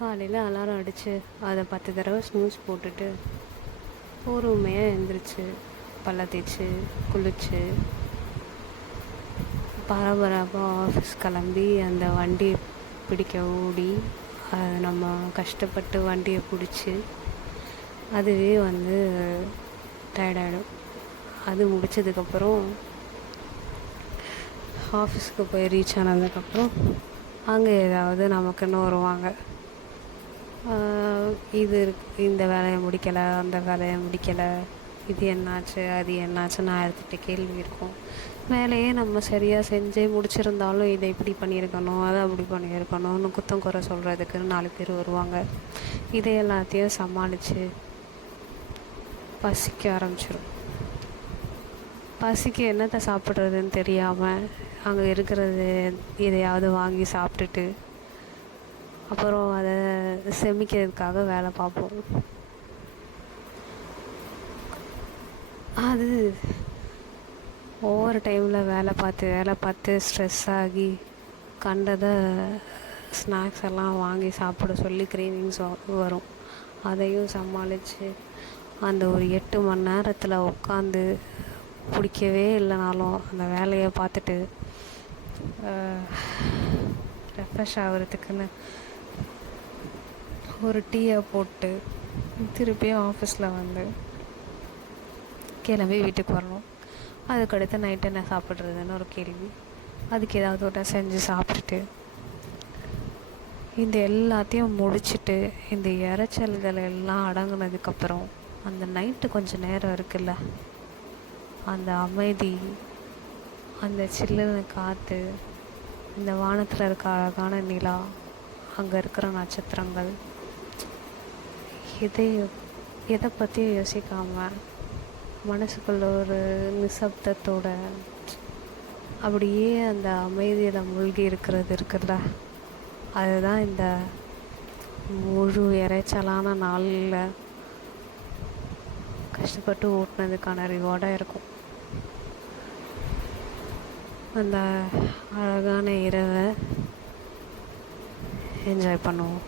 காலையில் அலாரம் அடித்து அதை 10 தடவை ஸ்னூஸ் போட்டுட்டு பொறுமையாக எழுந்திரிச்சு பல்ல தேய்ச்சி குளித்து பரபரப்பாக ஆஃபீஸ் கிளம்பி அந்த வண்டியை பிடிக்க ஓடி அது நம்ம கஷ்டப்பட்டு வண்டியை பிடிச்சி அதுவே டயர்டாகிடும். அது முடித்ததுக்கப்புறம் ஆஃபீஸுக்கு போய் ரீச் ஆனதுக்கப்புறம் அங்கே ஏதாவது நமக்குன்னு வருவாங்க. இந்த வேலையை முடிக்கலை, அந்த வேலையை முடிக்கலை, இது என்னாச்சு, அது என்னாச்சுன்னு 1008 கேள்வி இருக்கும். வேலையே நம்ம சரியாக செஞ்சே முடிச்சிருந்தாலும் இதை இப்படி பண்ணியிருக்கணும், அதை அப்படி பண்ணியிருக்கணும்னு குத்தம் குறை சொல்கிறதுக்குன்னு 4 பேர் வருவாங்க. இதை எல்லாத்தையும் சமாளித்து பசிக்க ஆரம்பிச்சிடும். பசிக்கு என்னத்தை சாப்பிட்றதுன்னு தெரியாமல் அங்கே இருக்கிறது எதையாவது வாங்கி சாப்பிட்டுட்டு அப்புறம் அதை செமிக்கிறதுக்காக வேலை பார்ப்போம். அது ஒவ்வொரு டைமில் வேலை பார்த்து ஸ்ட்ரெஸ் ஆகி கண்டதை ஸ்நாக்ஸ் எல்லாம் வாங்கி சாப்பிட சொல்லி கிரேவிங்ஸ் வரும். அதையும் சமாளித்து அந்த ஒரு 8 மணி நேரத்தில் உட்காந்து பிடிக்கவே இல்லைனாலும் அந்த வேலையை பார்த்துட்டு ரெஃப்ரெஷ் ஆகிறதுக்குன்னு ஒரு டீயை போட்டு திருப்பியும் ஆஃபீஸில் கிளம்பி வீட்டுக்கு வரணும். அதுக்கடுத்து நைட்டு என்ன சாப்பிட்றதுன்னு ஒரு கேள்வி. அதுக்கு ஏதாவது ஒன்று செஞ்சு சாப்பிட்டுட்டு இந்த எல்லாத்தையும் முடிச்சுட்டு இந்த இறைச்சல்கள் எல்லாம் அடங்கினதுக்கப்புறம் அந்த நைட்டு கொஞ்சம் நேரம் இருக்குல்ல, அந்த அமைதி, அந்த சில்லுன்னு காற்று, இந்த வானத்தில் இருக்க அழகான நிலா, அங்கே இருக்கிற நட்சத்திரங்கள், எதை பற்றியும் யோசிக்காமல் மனசுக்குள்ள ஒரு நிசப்தத்தோட அப்படியே அந்த அமைதியில் மூழ்கி இருக்குல்ல, அதுதான் இந்த முழு இறைச்சலான நாளில் கஷ்டப்பட்டு ஓட்டினதுக்கான ரிவார்டாக இருக்கும். அந்த அழகான இரவை என்ஜாய் பண்ணுவோம்.